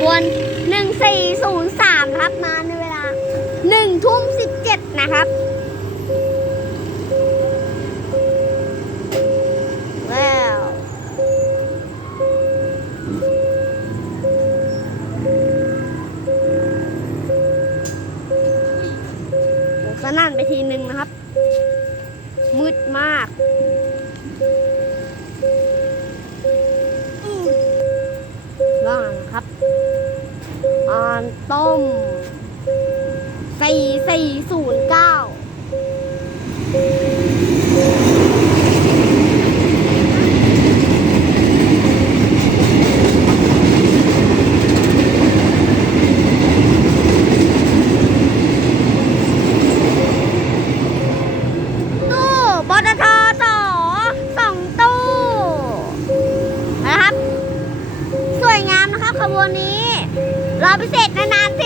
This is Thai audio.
บวน 1403 นะครับ มาในเวลา 1 ทุ่ม 17 นะครับว้าวโอ้สนั่นไปทีนึงนะครับ มืดมากว่างครับ อ่านต้มสี่สี่ศูนย์เก้าตู้ปตทสอสองตู้นะครับสวยงามนะครับขบวนนี้ รอพิเศษนานๆสิ